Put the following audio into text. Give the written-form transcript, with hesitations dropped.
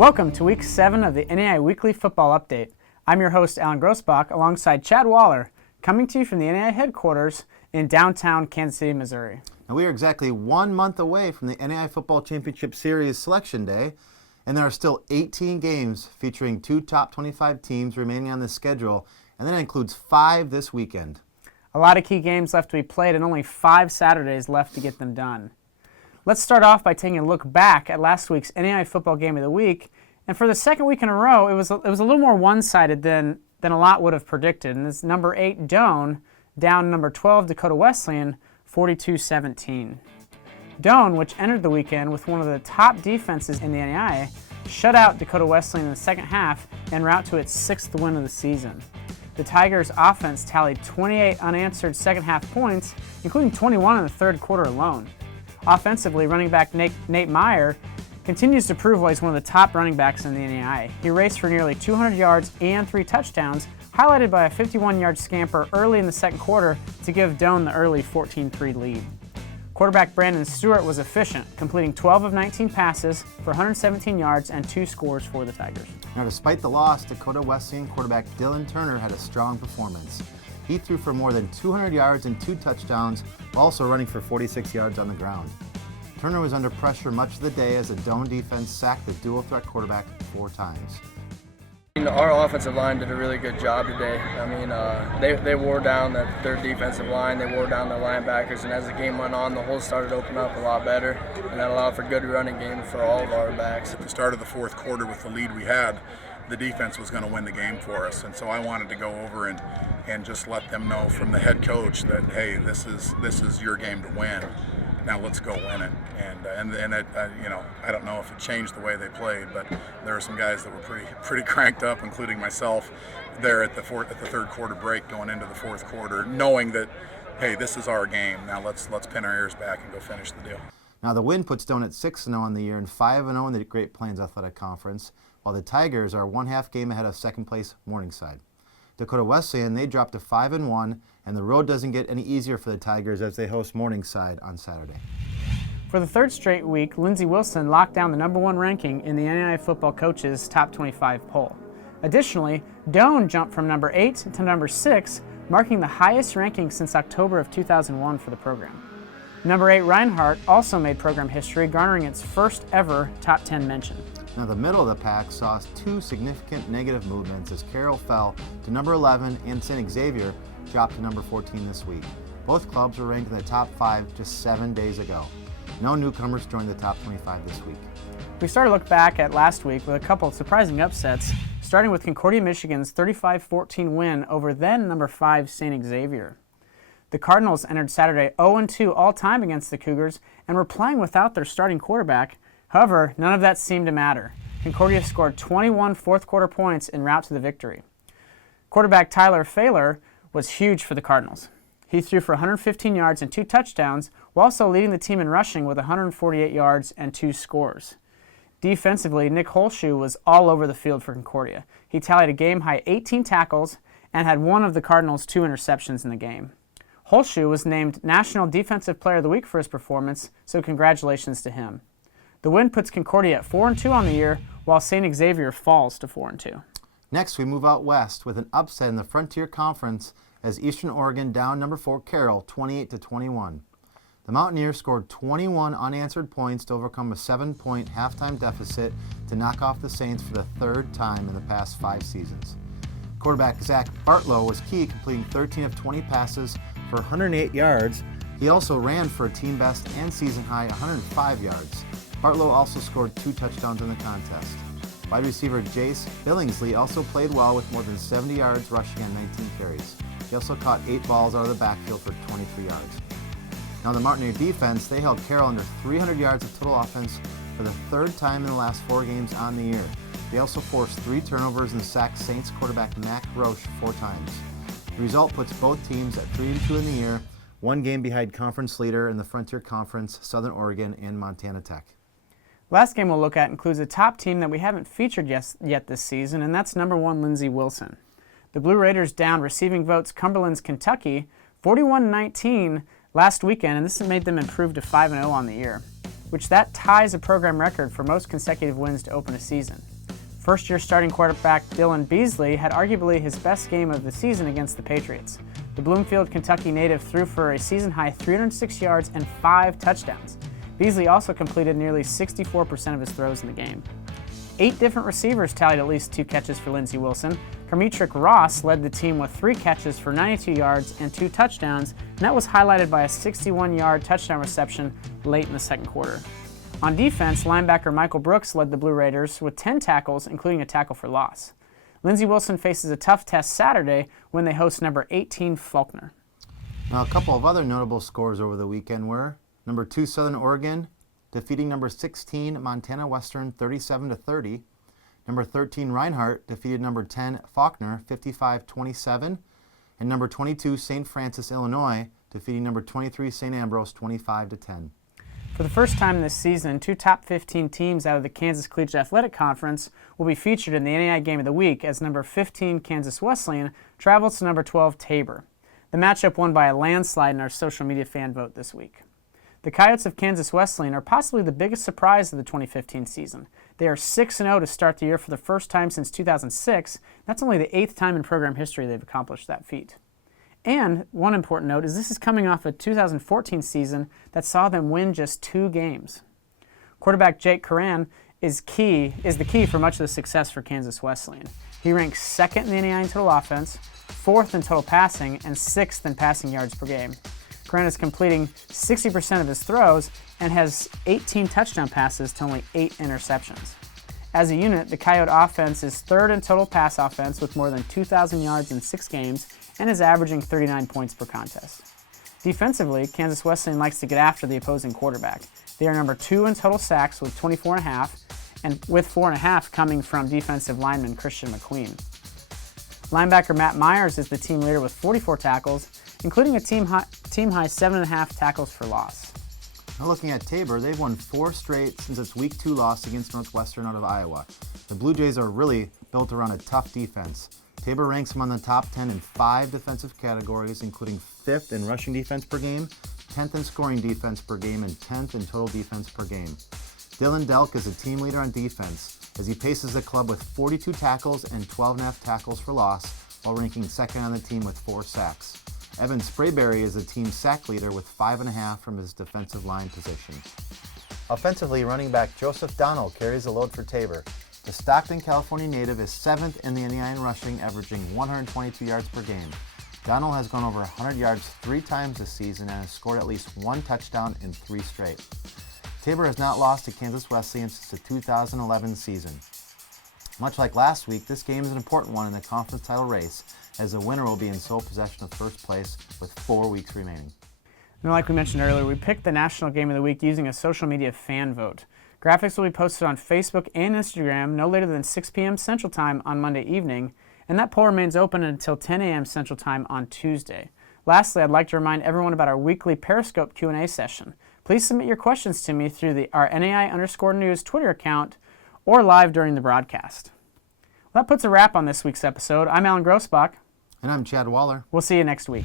Welcome to Week 7 of the NAIA Weekly Football Update. I'm your host, Alan Grossbach, alongside Chad Waller, coming to you from the NAIA headquarters in downtown Kansas City, Missouri. Now, we are exactly 1 month away from the NAIA Football Championship Series Selection Day, and there are still 18 games featuring 2 top 25 teams remaining on the schedule, and that includes 5 this weekend. A lot of key games left to be played and only 5 Saturdays left to get them done. Let's start off by taking a look back at last week's NAIA Football Game of the Week, and for the second week in a row, it was a little more one-sided than a lot would have predicted, and it's number 8 Doane down number 12 Dakota Wesleyan 42-17. Doane, which entered the weekend with one of the top defenses in the NAIA, shut out Dakota Wesleyan in the second half en route to its 6th win of the season. The Tigers' offense tallied 28 unanswered second-half points, including 21 in the third quarter alone. Offensively, running back Nate Meyer continues to prove why he's one of the top running backs in the NAIA. He raced for nearly 200 yards and 3 touchdowns, highlighted by a 51-yard scamper early in the second quarter to give Doane the early 14-3 lead. Quarterback Brandon Stewart was efficient, completing 12 of 19 passes for 117 yards and 2 scores for the Tigers. Now, despite the loss, Dakota Wesleyan quarterback Dylan Turner had a strong performance. He threw for more than 200 yards and 2 touchdowns, while also running for 46 yards on the ground. Turner was under pressure much of the day as the Doane defense sacked the dual-threat quarterback 4 times. Our offensive line did a really good job today. I mean, they wore down their defensive line, they wore down their linebackers, and as the game went on, the holes started to open up a lot better, and that allowed for good running game for all of our backs. At the start of the fourth quarter with the lead we had, the defense was going to win the game for us, and so I wanted to go over and just let them know from the head coach that, hey, this is your game to win. Now let's go win it. And it, I don't know if it changed the way they played, but there were some guys that were pretty cranked up, including myself, there at the third quarter break going into the fourth quarter, knowing that, hey, this is our game. Now let's pin our ears back and go finish the deal. Now, the win puts Doane at 6-0 on the year and 5-0 in the Great Plains Athletic Conference, while the Tigers are 1/2 game ahead of second place Morningside. Dakota Wesleyan, they dropped to 5-1, and the road doesn't get any easier for the Tigers as they host Morningside on Saturday. For the third straight week, Lindsey locked down the number 1 ranking in the NAIA Football Coaches Top 25 poll. Additionally, Doane jumped from number 8 to number 6, marking the highest ranking since October of 2001 for the program. Number 8 Reinhardt also made program history, garnering its first ever top 10 mention. Now, the middle of the pack saw 2 significant negative movements as Carroll fell to number 11 and San Xavier dropped to number 14 this week. Both clubs were ranked in the top 5 just 7 days ago. No newcomers joined the top 25 this week. We started to look back at last week with a couple of surprising upsets, starting with Concordia, Michigan's 35-14 win over then number 5 San Xavier. The Cardinals entered Saturday 0-2 all-time against the Cougars and were playing without their starting quarterback. However, none of that seemed to matter. Concordia scored 21 fourth-quarter points en route to the victory. Quarterback Tyler Fahler was huge for the Cardinals. He threw for 115 yards and 2 touchdowns, while also leading the team in rushing with 148 yards and 2 scores. Defensively, Nick Holshoe was all over the field for Concordia. He tallied a game-high 18 tackles and had one of the Cardinals' 2 interceptions in the game. Holshoe was named National Defensive Player of the Week for his performance, so congratulations to him. The win puts Concordia at 4-2 on the year, while San Xavier falls to 4-2. Next, we move out west with an upset in the Frontier Conference as Eastern Oregon down number 4 Carroll 28-21. The Mountaineers scored 21 unanswered points to overcome a 7-point halftime deficit to knock off the Saints for the 3rd time in the past 5 seasons. Quarterback Zach Bartlow was key, completing 13 of 20 passes for 108 yards. He also ran for a team best and season high 105 yards. Bartlow also scored 2 touchdowns in the contest. Wide receiver Jace Billingsley also played well with more than 70 yards rushing on 19 carries. He also caught 8 balls out of the backfield for 23 yards. Now, the Mountaineer defense, they held Carroll under 300 yards of total offense for the 3rd time in the last 4 games on the year. They also forced 3 turnovers and sacked Saints quarterback Mac Roche 4 times. The result puts both teams at 3-2 in the year, 1 game behind conference leader in the Frontier Conference, Southern Oregon and Montana Tech. Last game we'll look at includes a top team that we haven't featured yet this season, and that's number 1 Lindsey. The Blue Raiders downed receiving votes Cumberland's Kentucky 41-19 last weekend, and this has made them improve to 5-0 on the year, which that ties a program record for most consecutive wins to open a season. First-year starting quarterback Dylan Beasley had arguably his best game of the season against the Patriots. The Bloomfield, Kentucky native threw for a season-high 306 yards and 5 touchdowns. Beasley also completed nearly 64% of his throws in the game. 8 different receivers tallied at least 2 catches for Lindsey Wilson. Carmetrick Ross led the team with 3 catches for 92 yards and 2 touchdowns, and that was highlighted by a 61-yard touchdown reception late in the second quarter. On defense, linebacker Michael Brooks led the Blue Raiders with 10 tackles, including a tackle for loss. Lindsey Wilson faces a tough test Saturday when they host number 18 Faulkner. Now, a couple of other notable scores over the weekend were number 2 Southern Oregon defeating number 16 Montana Western 37-30. Number 13 Reinhardt defeated number 10 Faulkner 55-27. And number 22 St. Francis, Illinois defeating number 23 St. Ambrose 25-10. For the first time this season, 2 top 15 teams out of the Kansas Collegiate Athletic Conference will be featured in the NAIA Game of the Week as number 15 Kansas Wesleyan travels to number 12 Tabor. The matchup won by a landslide in our social media fan vote this week. The Coyotes of Kansas Wesleyan are possibly the biggest surprise of the 2015 season. They are 6-0 to start the year for the first time since 2006. That's only the 8th time in program history they've accomplished that feat. And one important note is this is coming off a 2014 season that saw them win just 2 games. Quarterback Jake Curran is the key for much of the success for Kansas Wesleyan. He ranks 2nd in the NAIA in total offense, 4th in total passing, and 6th in passing yards per game. Curran is completing 60% of his throws and has 18 touchdown passes to only 8 interceptions. As a unit, the Coyote offense is 3rd in total pass offense with more than 2,000 yards in 6 games and is averaging 39 points per contest. Defensively, Kansas Wesleyan likes to get after the opposing quarterback. They are number 2 in total sacks with 24.5, and with 4.5 coming from defensive lineman Christian McQueen. Linebacker Matt Myers is the team leader with 44 tackles, including a team-high 7.5 tackles for loss. Now looking at Tabor, they've won 4 straight since its Week 2 loss against Northwestern out of Iowa. The Blue Jays are really built around a tough defense. Tabor ranks them on the top 10 in 5 defensive categories, including 5th in rushing defense per game, 10th in scoring defense per game, and 10th in total defense per game. Dylan Delk is a team leader on defense as he paces the club with 42 tackles and 12.5 tackles for loss, while ranking 2nd on the team with 4 sacks. Evan Sprayberry is the team's sack leader with 5.5 from his defensive line position. Offensively, running back Joseph Donnell carries the load for Tabor. The Stockton, California native is 7th in the NAIA in rushing, averaging 122 yards per game. Donnell has gone over 100 yards 3 times this season and has scored at least 1 touchdown in 3 straight. Tabor has not lost to Kansas Wesleyan since the 2011 season. Much like last week, this game is an important one in the conference title race, as the winner will be in sole possession of first place with 4 weeks remaining. And like we mentioned earlier, we picked the National Game of the Week using a social media fan vote. Graphics will be posted on Facebook and Instagram no later than 6 p.m. Central Time on Monday evening, and that poll remains open until 10 a.m. Central Time on Tuesday. Lastly, I'd like to remind everyone about our weekly Periscope Q&A session. Please submit your questions to me through our NAI_news Twitter account or live during the broadcast. Well, that puts a wrap on this week's episode. I'm Alan Grossbach. And I'm Chad Waller. We'll see you next week.